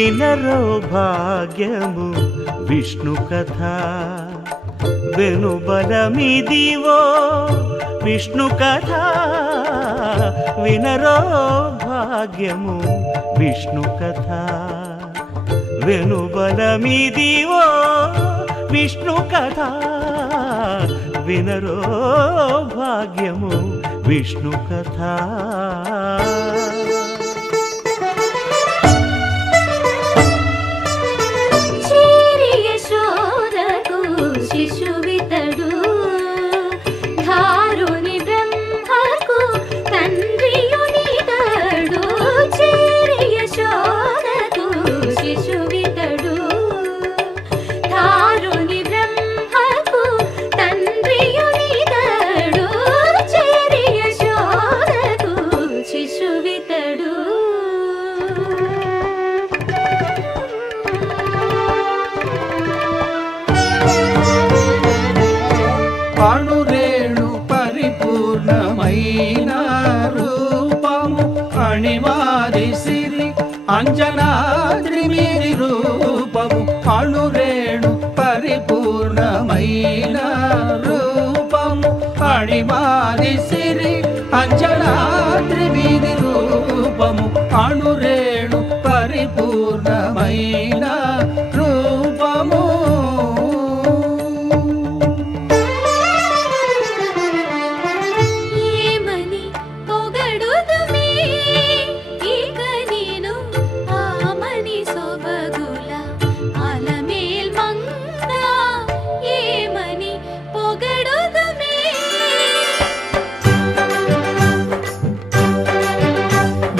వినరో భాగ్యము విష్ణు కథ వెనుబలమిదివో విష్ణు కథ వినరో భాగ్యము విష్ణు కథ వెనుబలమిదివో విష్ణు కథ వినరో భాగ్యము విష్ణు కథ శిశువితడు ధారుని బ్రహ్మకు తండ్రియునితడు చేరి యశోదకు శిశువితడు ధారుని బ్రహ్మకు తండ్రియునితడు చేరి యశోదకు శిశువితడు అణురేణు పరిపూర్ణమైన రూపము అణిమాది సిరి అంజనాద్రి మీది రూపము అణురేణు పరిపూర్ణమైన రూపము అణిమాది సిరి అంజనాద్రి మీది రూపము అణురేణు పరిపూర్ణమైన రూపము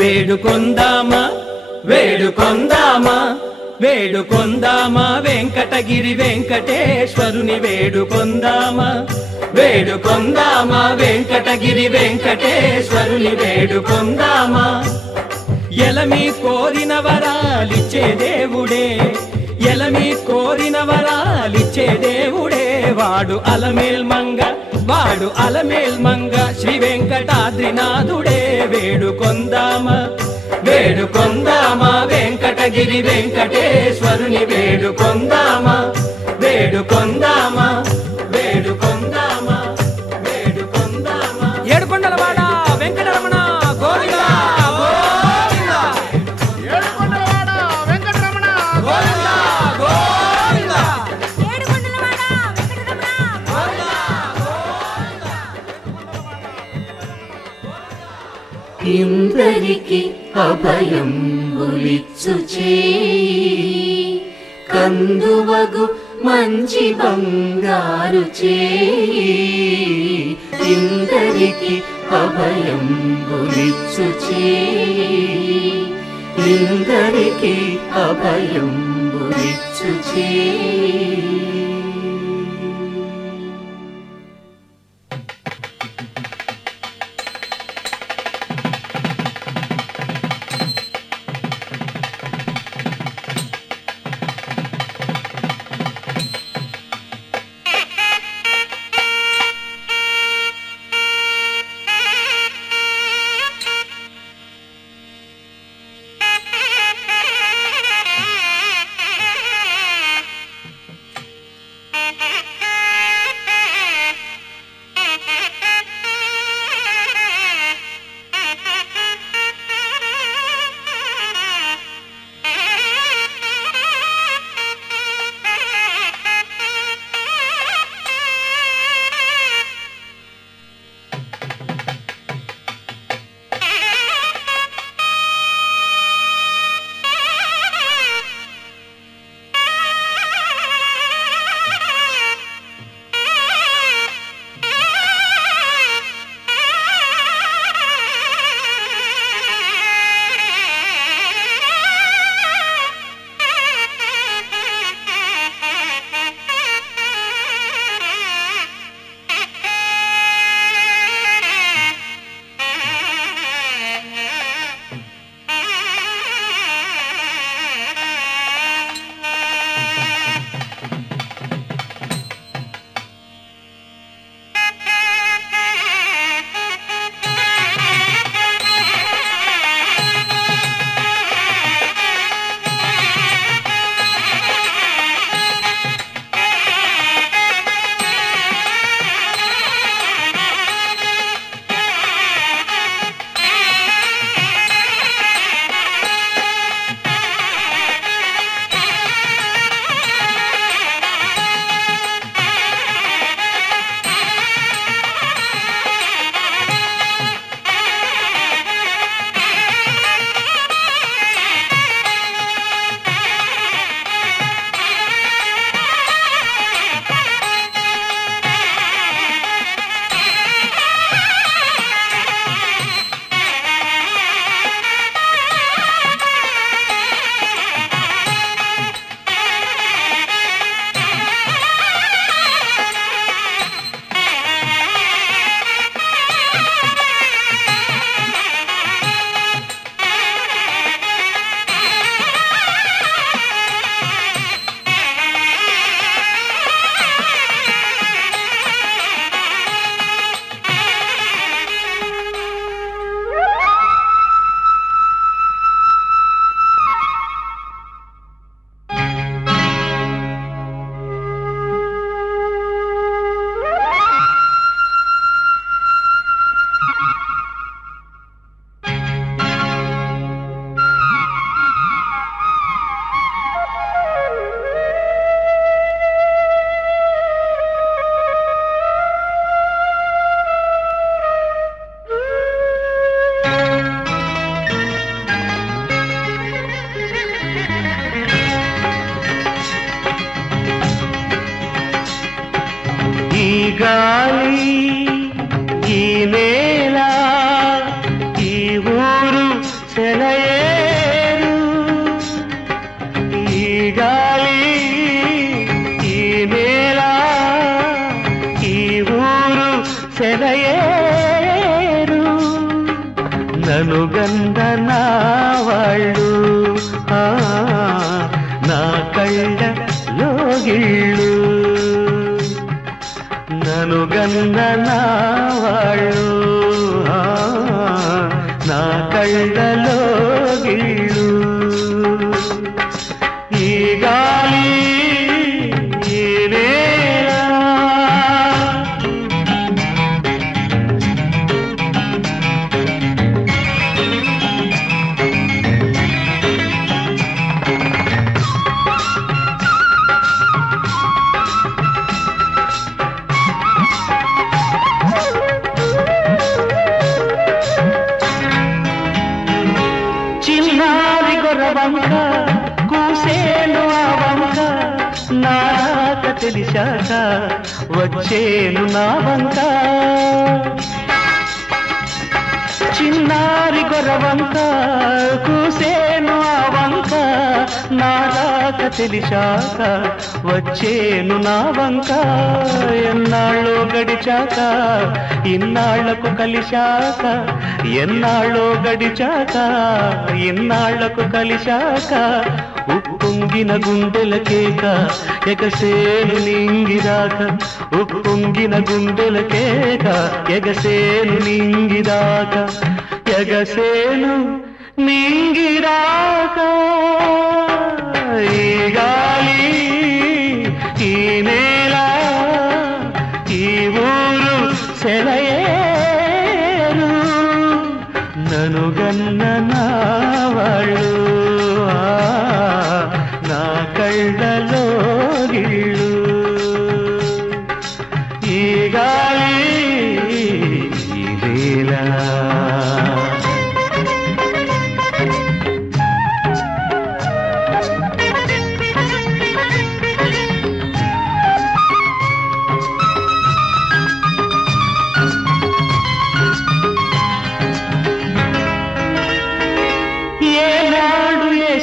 వేడుకొందామా వేడుకొందామా వేడుకొందామా వెంకటగిరి వెంకటేశ్వరుని వేడుకొందామా వేడుకొందామా వెంకటగిరి వెంకటేశ్వరుని వేడుకొందామా ఎలమి కోరిన వరాలిచ్చే దేవుడే ఎలమి కోరిన వరాలిచ్చే దేవుడే వాడు అలమేల్మంగ శ్రీ వెంకటాద్రినాథుడే వేడుకొందామా వేడుకొందామా వెంకటగిరి వెంకటేశ్వరుని వేడుకొందామా వేడుకొందామా వేడుకొందామా వేడుకొందామా ఏడుకొండలవాడ వెంకటరమణ గోవిందా గోవిందా ఏడుకొండలవాడ వెంకటరమణ గోవిందా గోవిందా ఏడుకొండలవాడ వెంకటరమణ గోవిందా ఇందరికి అభయం ఉలిచ్చు చేయి కందువగు మంచి బంగారు చేయి ఇందరికి అభయం ఉలిచ్చు చేయి ఇందరికి అభయం ఉలిచ్చు చేయి గాలి ఈ నేల ఈ ఊరు సెలయేరు ఈ గాలి ఈ నేల ఈ ఊరు సెలయేరు నను గంధనా వాళ్ళు నా కళ్ళలో గిళ్ళు నను గంధనా వాళ్ళు నా కళ్ళలో గిళ్ళు ఈ గాలి ఈ నేల చిన్నారి గొర్రవంక కూసేను ఆ వంక నాక తెలిసాక వచ్చేను నా వంక చిన్నారి గొర్రవంక కూసేను ఆ వంక నాక తెలిసాక వచ్చేను నా వంక ఎన్నాళ్ళో గడిచాక ఇన్నాళ్లకు కలిశాక ఎన్నాళ్ళో గడిచాక ఇన్నాళ్లకు కలిశాక ఉప్పొంగిన గుండెల కేక ఎగసేను నింగిరాక ఉప్పొంగిన గుండెల కేక ఎగసేను నింగిరాక ఎగసేను నింగిరాక ఈ గాలి ఈ నేల ఈ ఊరు సెలయేరు నను గన్ననా వాళ్ళు నా కళ్ళలో గిళ్ళు ఈ గాలి ఈ నేల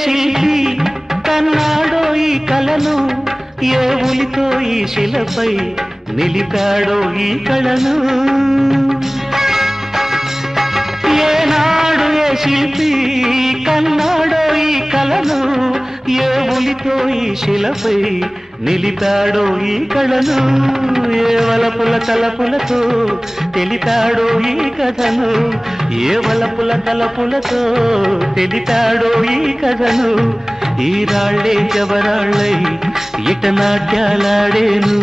శిల్పి కన్నాడో ఈ కళను ఏ ఉలితో ఈ శిలపై నిలిపాడో ఈ కళను ఏనాడు ఏ శిల్పి కన్నాడో ఈ కళను ఏ ఉలితో ఈ శిలపై నిలిపాడో ఈ కళను ఏ వలపుల తలపులతో తెలిపాడో ఈ కథను ఏ వలపుల తలపులతో తెలిపాడో ఈ కథను ఈ రాళ్లే జవరాళ్ళై ఇట నాట్యాలాడేను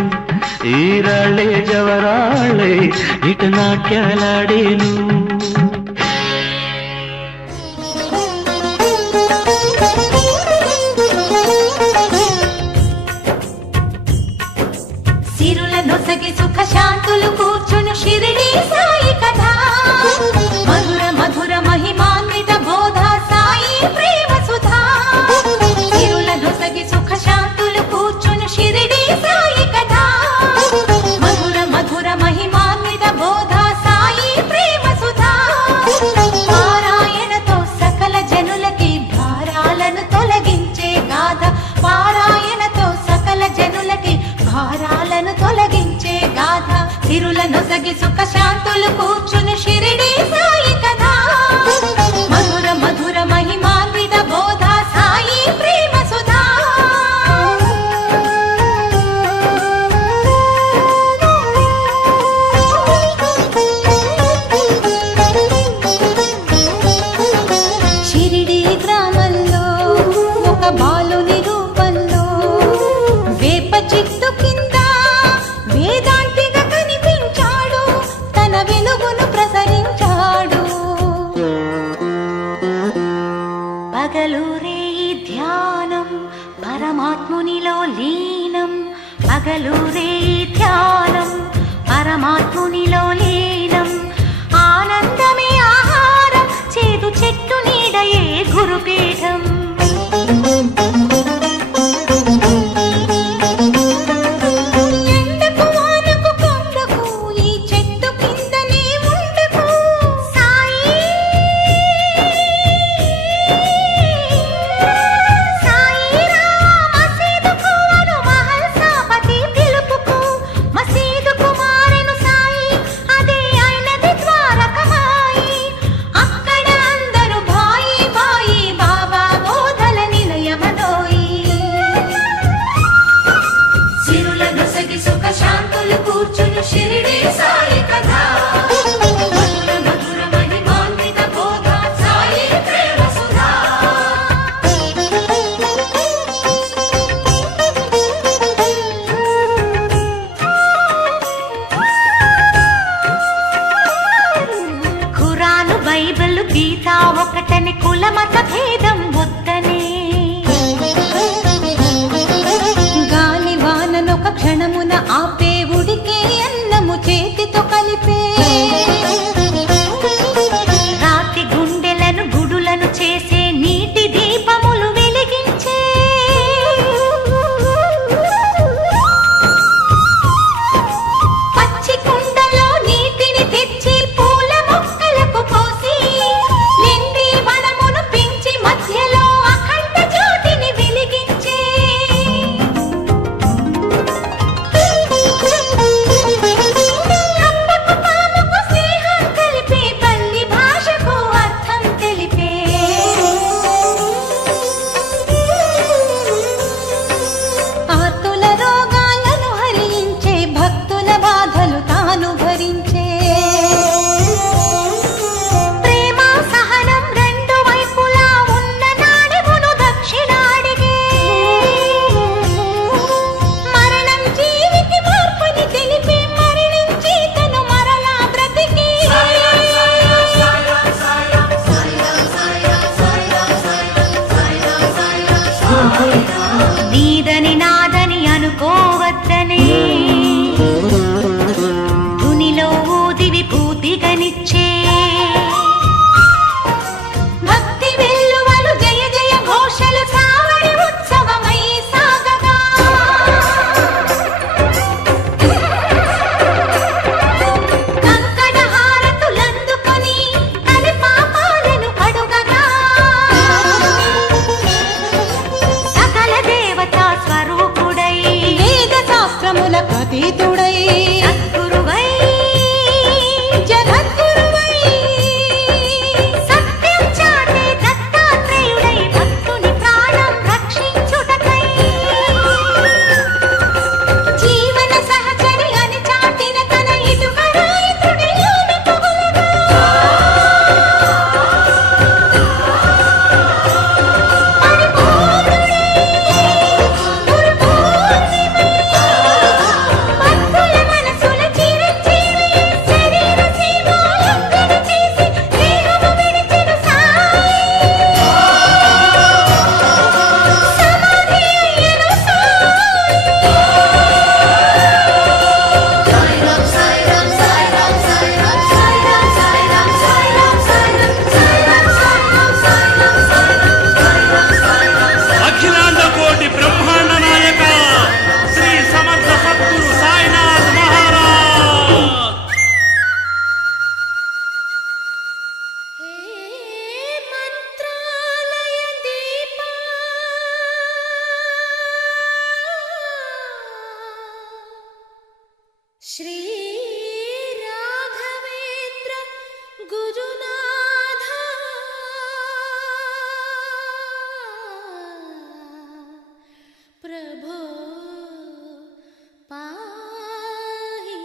ఈ రాళ్లే జవరాళ్ళై ఇట నాట్యాలాడేను నొసగి సుఖ శాంతులు కూర్చును షిరిడి సాయి కథ మధుర మధుర మహిమాన్విత బోధ సాయి ప్రేమ సుధా తిరుల నొసగి సుఖ శాంతులు కూర్చును షిరిడి సాయి కథ మధుర మధుర మహిమాన్విత బోధ సాయి ప్రేమ సుధా పారాయణతో సకల జనులకి భారాలను తొలగించే గాథ పారాయణతో సకల జనులకి భారాలను తొలగించే గాథ తిరుల నొసగి సుఖ శాంతులు కూర్చును షిరిడి సాయి కథ మధుర మధుర మహిమాన్విత బోధ సాయి ప్రేమ సుధా షిరిడి గ్రామంలో ఒక బాలుని రూపంలో వేప చిత్తు కింద వేదాంతిగా కనిపించాడు తన వెలుగును ప్రసరించాడు పగలూరే ధ్యానం పరమాత్మునిలో లీనం పగలూరే ధ్యానం పరమాత్మునిలో లీనం ఆనందమే ఆహారం చేదు చెట్టు నీడయే గురుపీఠం ఎండకు వానకు కొండకు ఆపే ఉడికే అన్నము చేతితో కలిపే రాతి గుండెలను గుడులను చేసే నీటి దీపములు వెలిగించే పచ్చి కుండలో నీటిని తెచ్చి పూల మొక్కలకు పోసి లెండి వనమును పెంచి మధ్యలో అఖండ జ్యోతిని వెలిగించే కప్పకు పాముకు స్నేహం కలిపే పల్లి భాషకు అర్థం తెలిపే ఆర్తుల రోగాలను హరించే భక్తుల బాధలు తాను భరించే ప్రేమ సహనం రెండు వైపులా ఉన్న నాడెమును దక్షిణాడిగే మరణం జీవికి మార్పుని తెలిపి మరణించి తను మరలా బ్రతికి నీదని నాదని అనుకోవద్దనే ధునిలో ఊదివి పూతిగనిచ్చే భక్తి వెల్లువలు జయ జయ ఘోషలు సావడి ఉత్సవమై సాగగా కంకణ హారతులందుకొని తన పాపాలను కడుగగా సకల దేవతా స్వరూపుడై వేద శాస్త్రములకు అతీతుడై సద్గురువై జగద్గురువై సత్యం చాటే దత్తాత్రేయుడై భక్తుని ప్రాణం రక్షించుటకై జీవన సహచరి అని చాటిన తన ఇటుక రాయితుడిలోని పొగలుగా భక్తుల మనసుల చిరంజీవి శరీర సేవాలంకణ చేసి దేహము విడిచెను సాయి సమాధి అయ్యెను అఖిలాండ కోటి బ్రహ్మాండ నాయక శ్రీ సమర్థ సద్గురు సాయినాథ్ మహారాజ్. హే మంత్రాలయ దీపా శ్రీ రాఘవేంద్ర గురునాథ ప్రభో పాహి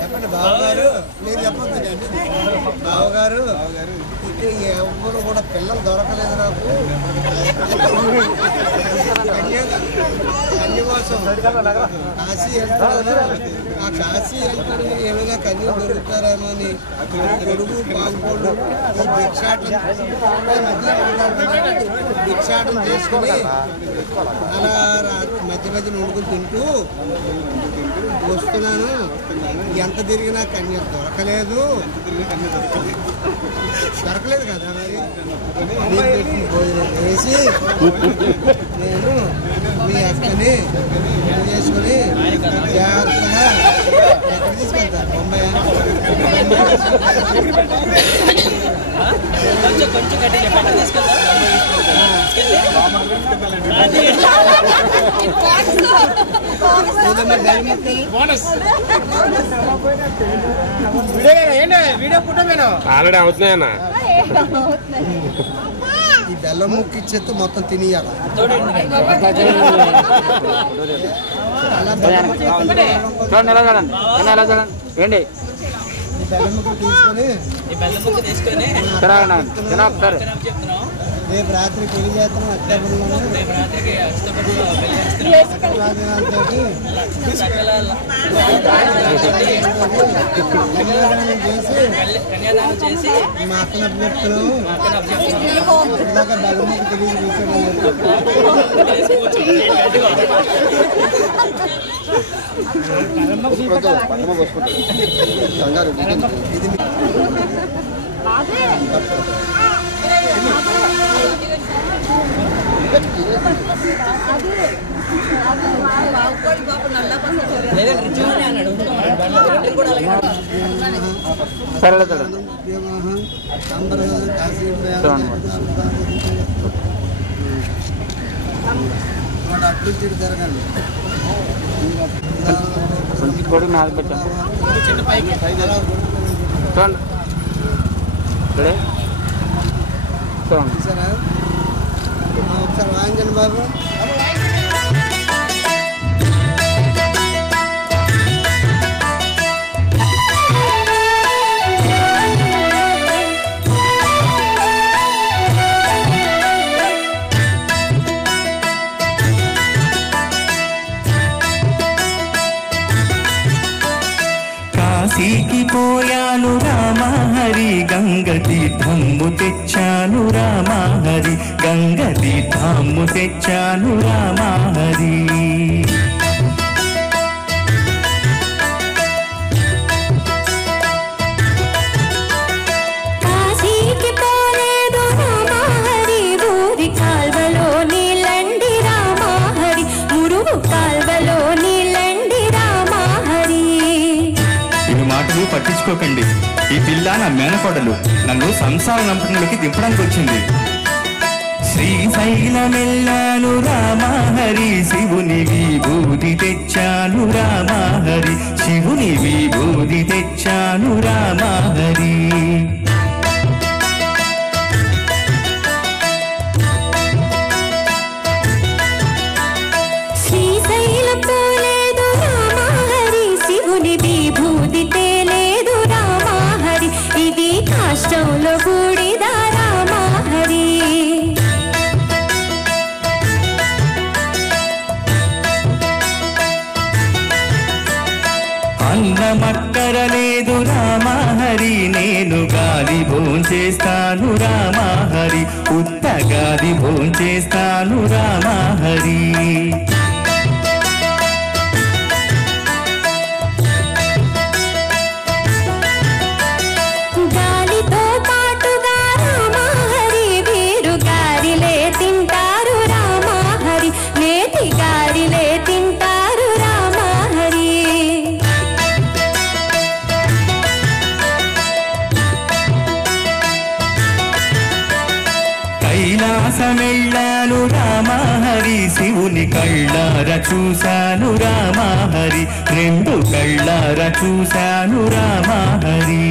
చెప్పండి బావగారు, నేను చెప్పొద్దు బావగారు. ఎవరు కూడా పిల్లలు దొరకలేదు నాకు. కన్య కోసం కాశీ వెళ్తున్నారు. ఆ కాశీ వెళ్తాడు ఏమైనా కన్యలు దొరుకుతారేమో అని కొడుకు బాగుకోడు ఈ భిక్షాటం చేసుకుని అలా మధ్య మధ్య వండుకుని తింటూ వస్తున్నాను. ఎంత తిరిగినా కన్య దొరకలేదు కదా. మరి భోజనం చేసి నేను మీ అక్కని చేసుకుని జాగ్రత్తగా ఎక్కడ తీసుకెళ్తాను? బొంబాయి. ఆల్రెడీ అవుతున్నాయన్న. ఈ బెల్లం ముక్కు ఇచ్చేస్తే మొత్తం తినేయాలి. ఏంటి బెల్లం ముక్కు తీసుకొని రేపు రాత్రి పెళ్లి చేస్తున్నాం. కన్యాదానం చేసి మా అక్కన అభ్యర్థులు ఇందాక బెల్లం ముక్కు తెలియదు అట్లు తిరిగి జరగండి. కొడి నాలుగు పెట్టాను చూడండి సరే ఒకసారి వాయించండి బాబు. కాశీకి పోయాను రామహరి, గంగ తీర్థము తెచ్చాను రామహరి, గంగ తీర్థము తెచ్చాను రామహరి. కాశీకి పోలేదు రామహరి, ఊరి కాల్వలో నీళ్ళండి రామహరి, మురుగు కాల్వలో నీళ్ళండి రామహరి. ఈ మాటలు పట్టించుకోకండి. ఈ పిల్ల నా మేనకోడలు నన్ను సంసార నంపనలోకి దింపడానికి వచ్చింది. శ్రీశైలమెల్లాను రామహరి, శివుని విభూతి తెచ్చాను రామహరి, శివుని విభూతి తెచ్చాను రామహరి. శ్రీశైలం పోలేదు రామహరి, శివుని విభూతి తేలేదు రామహరి, ఇది కాష్టంలో బూడిద రామహరి. అన్నమక్కరలేదు రామహరి, నేను గాలి భోంచేస్తాను రామహరి, ఉత్త గాలి భోంచేస్తాను రామహరి. గాలితో పాటుగా రామహరి, వీరు గారిలే తింటారు రామహరి, నేతి గారిలే తింటారు రామహరి. కైలాస మెళ్ళాను రామహరి శివుని కళ్ళార చూశాను రామహరి రెండు కళ్ళార చూశాను రామహరి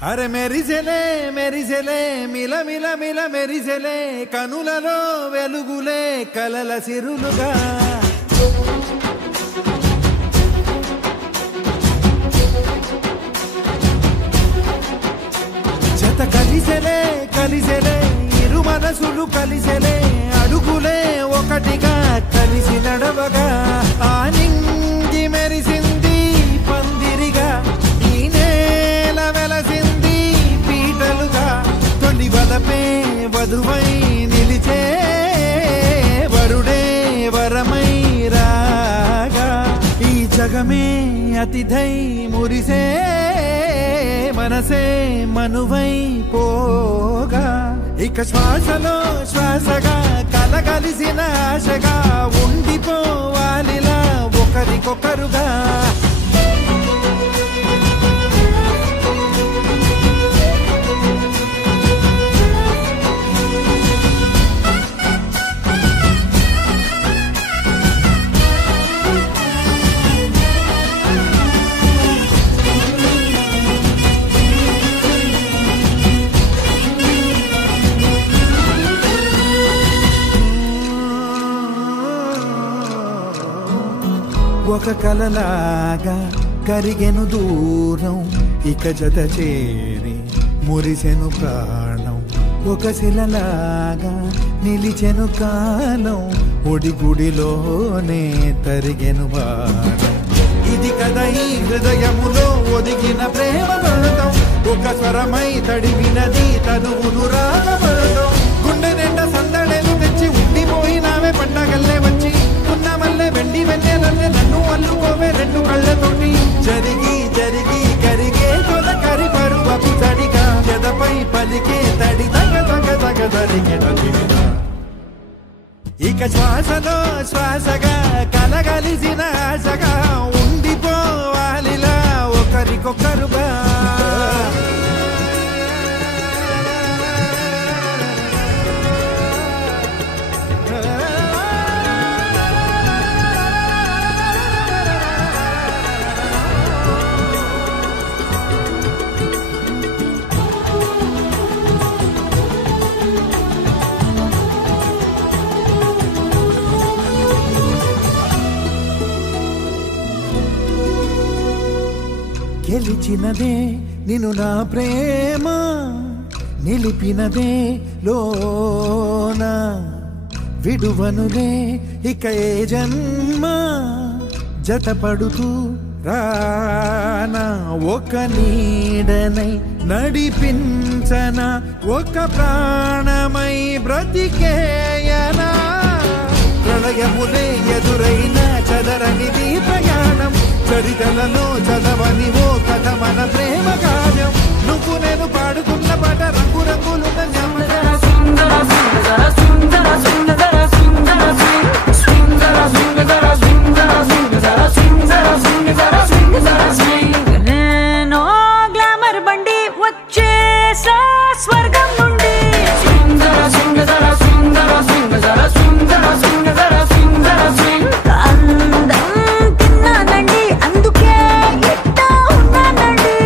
అరే మెరిసెలే మెరిసెలే మిల మిల మిల మెరిసెలే కనులలో వెలుగులే కలల సిరులుగా జత కలిసెలే కలిసెలే ఇరు మనసులు కలిసెలే అడుగులే ఒకటిగా కలిసి నడవగా ఆ నింగి మెరిసింది పందిరిగా ఈ నేల వెలసింది పీటలుగా తొలి వలపే వధువై నిలిచే వరుడే వరమై రాగా ఈ జగమే అతిథై మురిసే మనసే మనువై పోగా ఇక శ్వాసలో శ్వాసగా కలగలిసిన ఆశగా ఉండిపోవాలిలా ఒకరికొకరుగా ఒక కలలాగా కరిగెను దూరం ఇక జత చేరి మురిసెను ప్రాణం ఒక శిలలాగా నిలిచెను కాలం ఒడిగుడిలోనే తరిగెను వారం ఇది కదా ఈ హృదయములో ఒదిగిన ప్రేమ బంధం ఒక స్వరమై తడివినది తనువును రాగబంధం గుండె నిండా సందడేలు తెచ్చి ఉండిపోయినావే పండగల్లే వచ్చి ఉన్నమల్లే వెండి వెన్నెలల్లే నన్ను అల్లుకోవే రెండు కళ్ళతోటి జరిగి జరిగి కరిగే తొల కరి పరువపు తడిగా ఎదపై పలికే తడి తగ తగ తగ తరిగెడ ఇక శ్వాసలో శ్వాసగా కలగలిసిన ఆశగా ఉండిపోవాలిలా ఒకరికొకరుగా గెలిచినదే నిన్ను నా ప్రేమ నిలిపినదే లోన విడువనులే ఇక ఏ జన్మ జతపడుతూ రానా ఒక నీడనై నడిపించన ఒక ప్రాణమై బ్రతికేయనా ప్రళయములే ఎదురైన చదరనిది ప్రయాణం చరితలలో చదవని ఓ కథ మన ప్రేమ కావ్యం నువ్వు నేను పాడుకున్న పాట రంగు రంగులున్న నేను గ్లామర్ బండి వచ్చేసా స్వర్గం నుండి అందం తిన్నానండి అందుకే ఎట్టా ఉన్నానండి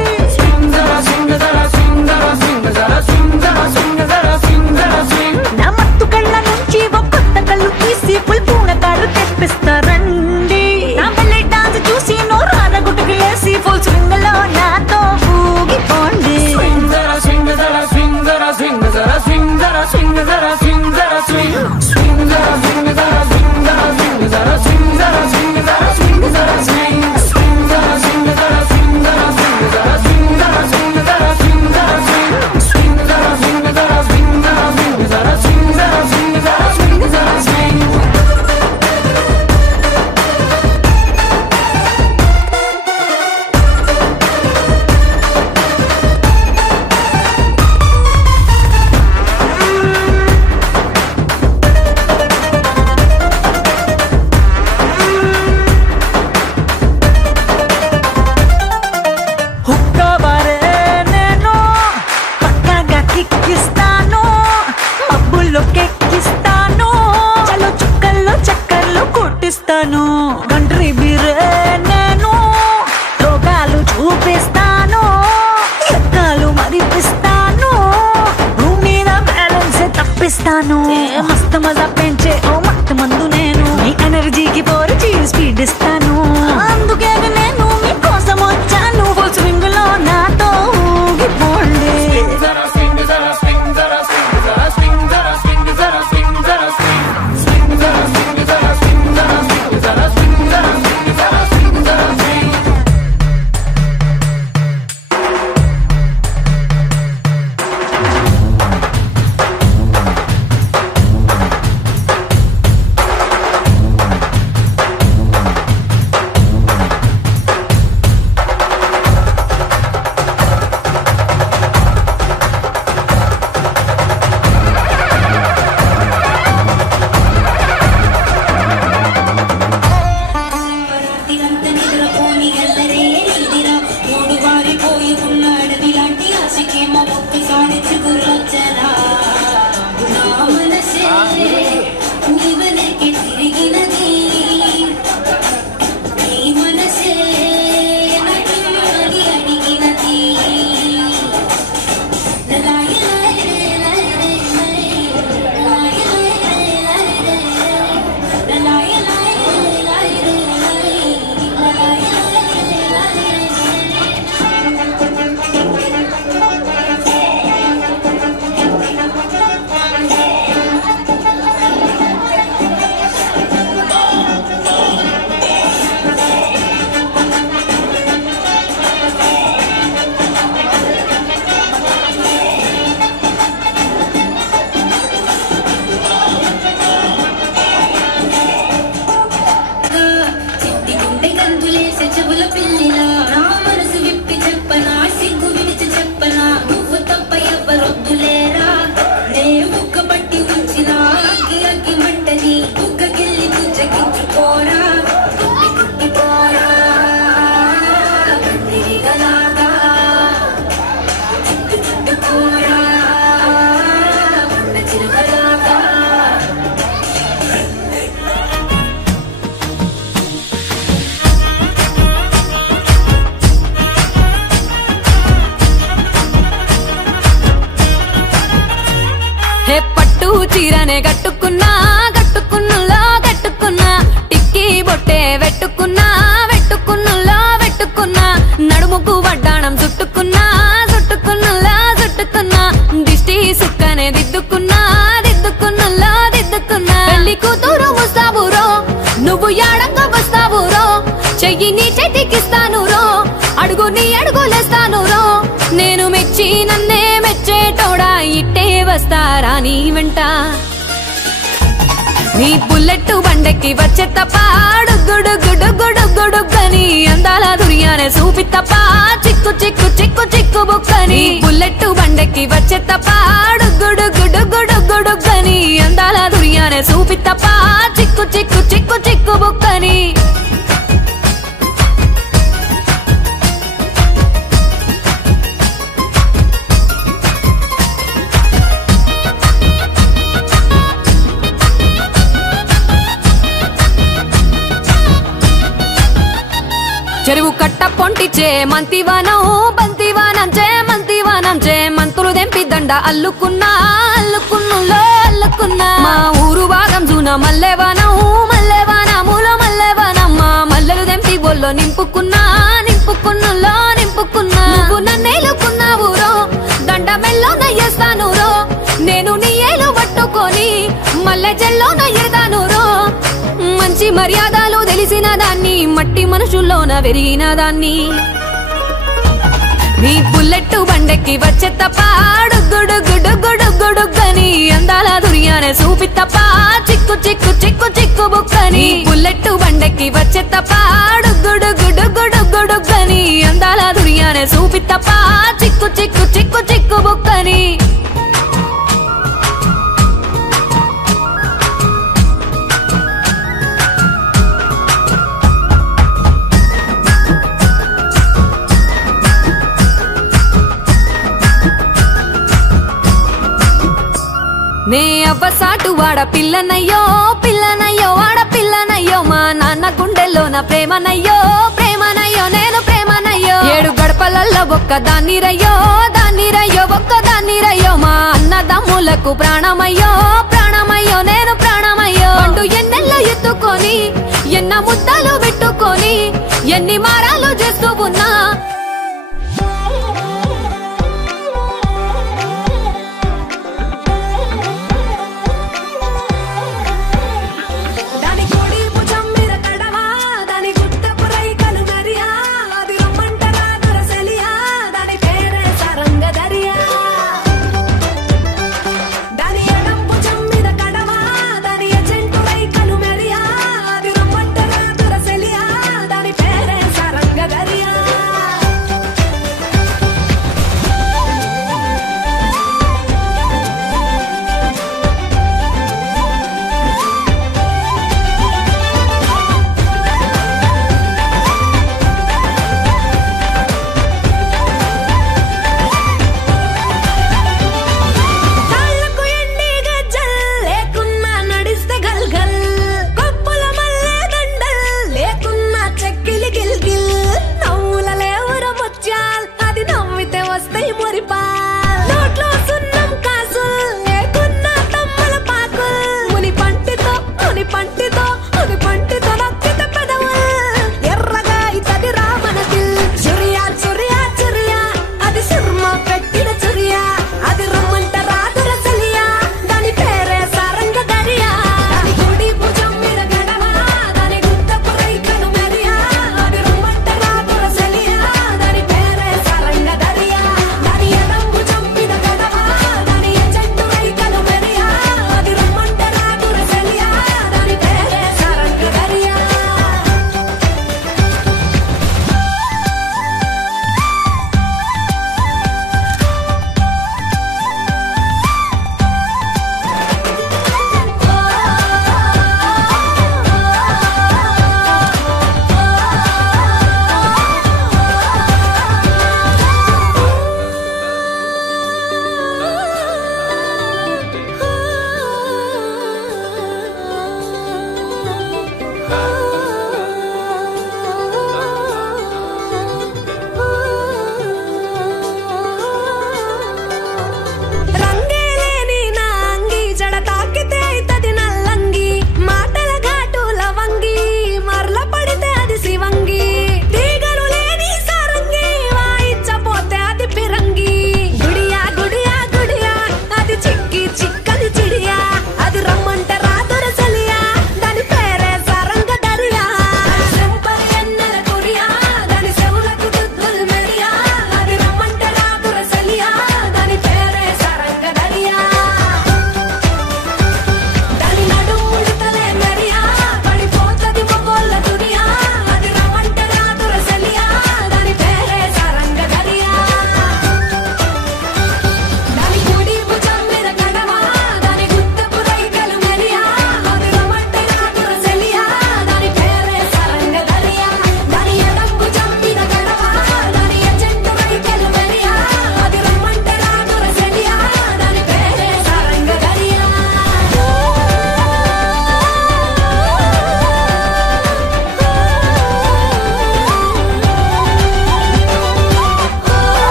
నిద్రపోని ఎల్లరే ఇదిరా మూడు వారిపోయి ఉన్న అడవి లాంటి ఆశకేమో ఒక్కసారి చిగురొచ్చరా నా మనసే నీ వెనక్కి తిరిగినది నీ మనసే నటుమని అడిగినది లలాయి పట్టు చీరనే కట్టుకున్నా కట్టుకున్నులో కట్టుకున్నా టిక్కీ బొట్టే వెట్టుకున్నా వెట్టుకున్నులో వెట్టుకున్నా నడుముకు వడ్డాణం చుట్టుకున్నా చుట్టుకున్నులో చుట్టుకున్నా దిష్టి సుక్కనే దిద్దుకున్నా దిద్దుకున్నులో దిద్దుకున్నా పెళ్లి కూతురు వస్తావురో నువ్వు యాడంగా వస్తావురో చెయ్యి నీ చేతికిస్తాను రో అడుగు నీ అడుగులేస్తాను రో నేను మెచ్చి నన్నే మెచ్చేటోడా ఇట్టే వస్తారా నీ వెంట నీ బుల్లెట్ బండెక్కి వచ్చే తప్ప గుడుగుడుగుడుగుడుగుడుగని అందాల దుర్యానే చూపి తప్ప చిక్కు చిక్కు చిక్కు చిక్కు బుక్కని బుల్లెట్ బండెక్కి వచ్చే తప్ప గుడుగుడుగుడుగుడుగని అందాల దుర్యానే చూపి తప్ప చిక్కు చిక్కు చిక్కు చిక్కు బుక్కని చెరువు కట్ట పొంటిచే మంతివానం బంతివానం చే మంతివానం చే మంతులు దెంపి దండ అల్లుకున్నా అల్లుకున్నులో అల్లుకున్నా మా ఊరు భాగం జూన మల్లెవానం మల్లెవానములో మల్లెవానం మా మల్లెలు దెంపి బొల్లో నింపుకున్నా నింపుకున్నులో నింపుకున్నా నువ్వు నన్నేలుకున్నావు రో దండ మెల్లో నయ్యేస్తాను రో నేను నీ ఏలు పట్టుకొని మల్లె జల్లో నయ్యేదాను రో మంచి మర్యాదలు తెలిసిన దాన్ని మట్టి మనుషుల్లోన వెరిగిన దాన్ని నీ బుల్లెట్ బండెక్కి వచ్చే తప్ప గుడుగుడుగుడుగుడుగని అందాల దుర్యానే చూపి తప్ప చిక్కు చిక్కు చిక్కు చిక్కు బుక్కని బుల్లెట్ బండెక్కి వచ్చే తప్ప గుడుగుడుగుడుగుడుగని అందాల దుర్యానే చూపి తప్ప చిక్కు చిక్కు చిక్కు చిక్కు బుక్కని నే అవ్వసాటు వాడ పిల్లనయ్యో పిల్లనయ్యో వాడ పిల్లనయ్యో మా నాన్న గుండెల్లోన ప్రేమనయ్యో ప్రేమనయ్యో నేను ప్రేమనయ్యో 7 గడపలల్లో ఒక్క దాన్ని రయ్యో ఒక్క దాన్ని రయ్యో మా అన్నదమ్ములకు ప్రాణమయ్యో ప్రాణమయ్యో నేను ప్రాణమయ్యో అంటూ ఎన్నెల్లో ఎత్తుకొని ఎన్న ముద్దలు పెట్టుకొని ఎన్ని మారాలు చేస్తూ ఉన్నా దాని ఎడంపు చమ్మి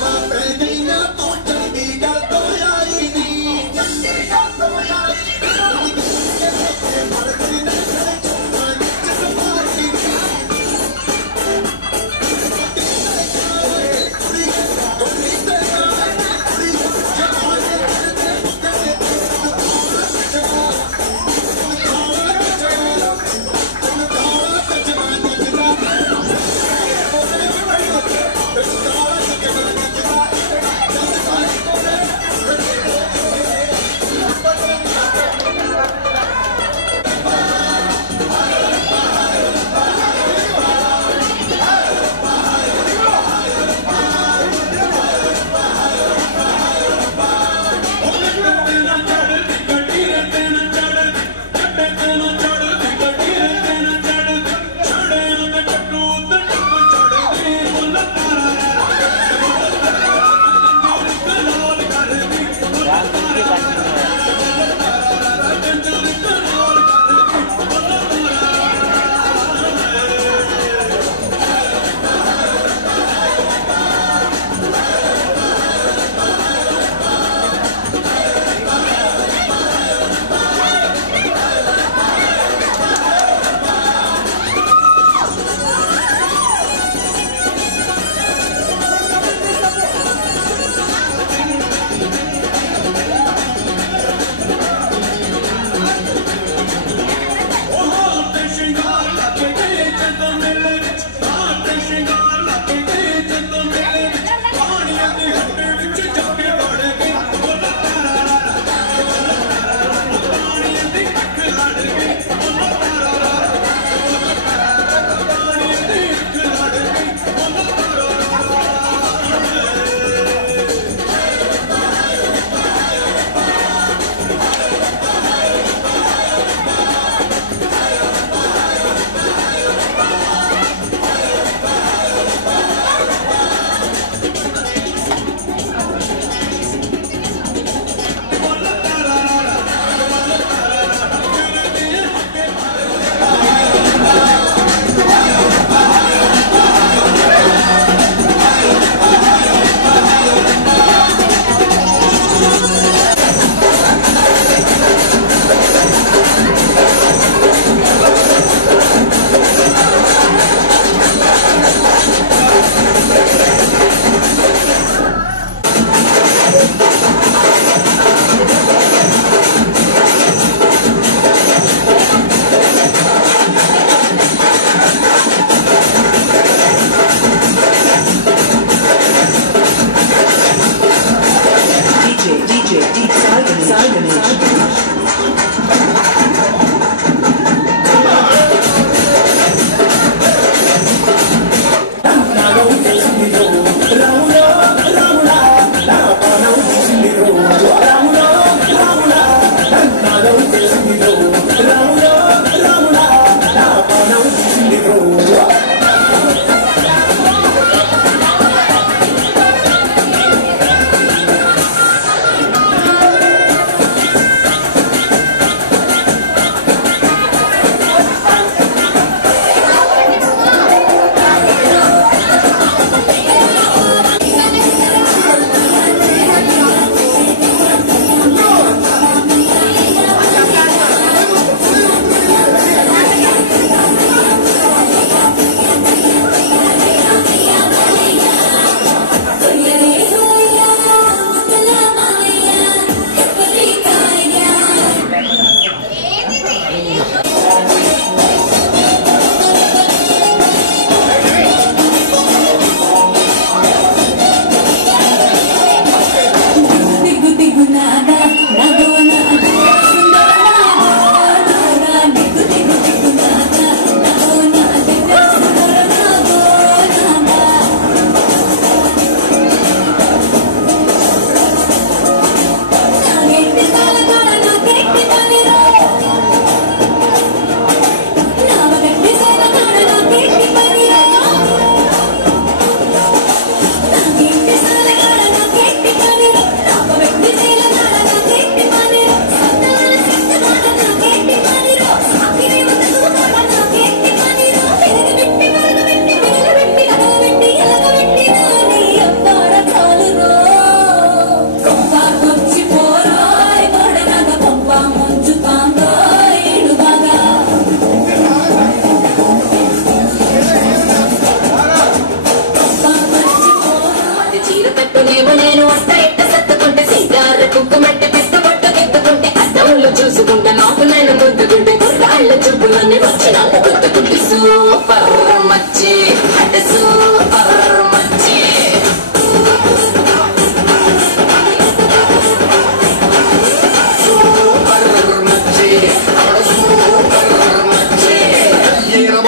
మా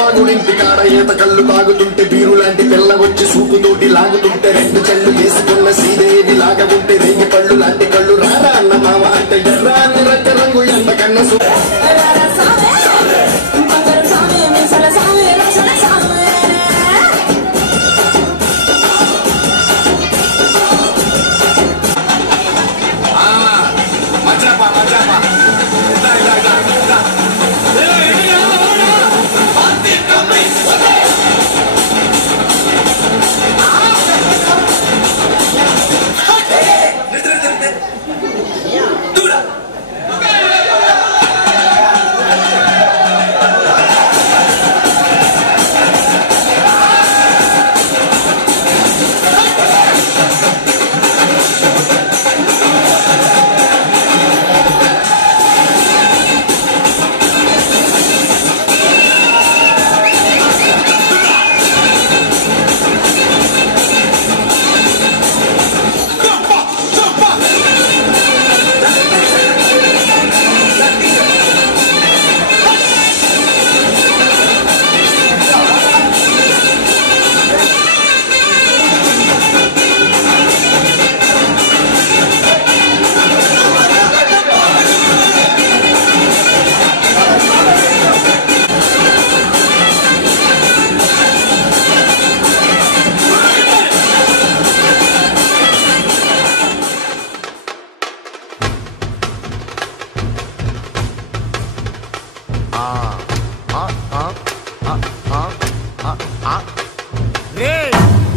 వాగుడింటి కాడ ఈత కళ్ళు తాగుతుంటే బీరు లాంటి పిల్ల వచ్చి సూపుతోటి లాగుతుంటే రెండు చెళ్ళు వేసుకున్న శ్రీదేవి లాగకుంటే రేగి పళ్ళు లాంటి కళ్ళు రారా అన్న మామ అంటే ఎర్రాని రంగ రంగు ఎంత కన్నా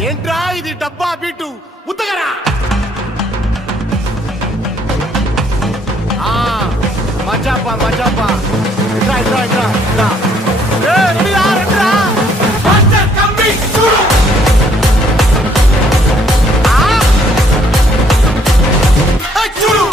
ఏంట్రా ఇది డబ్బా బీటు ఉత్తగరా మజాపా మజాపా ఇట్రా ఇట్రా ఇట్రా రెడీరా రెడీరా మాస్టర్ కమింగ్ చూడు చూడు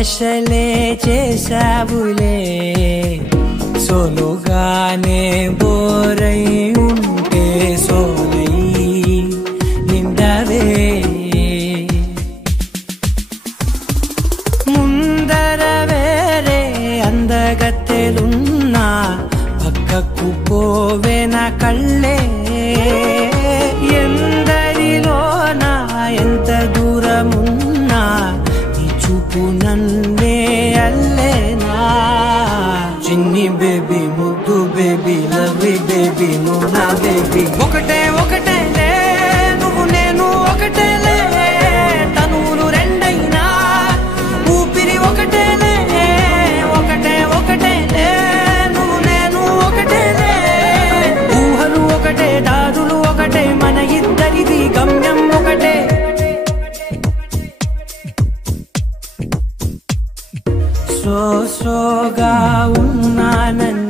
స్పెషలే చేసావులే సోలుగానే బోరై ఉంటే సోలై నిండవే ముందర వేరే అందగత్తెలున్నా పక్కకు పోవే నా కళ్ళే ఎందరిలోనా ఎంత దూరమున్నా నీ చూపు నన్నే అల్లేనా చిన్ని బేబీ ముద్దు బేబీ లవ్లీ బేబీ నువ్వు నా బేబీ ఒకటే ఒకటేలే నువ్వు నేను ఒకటేలే తనువులు రెండైనా ఊపిరి ఒకటేలే ఒకటే ఒకటేలే నువ్వు నేను ఒకటేలే ఊహలు ఒకటే దారులు ఒకటే మన ఇద్దరిది గమ్యం ఒకటే సోగా ఉన్నానని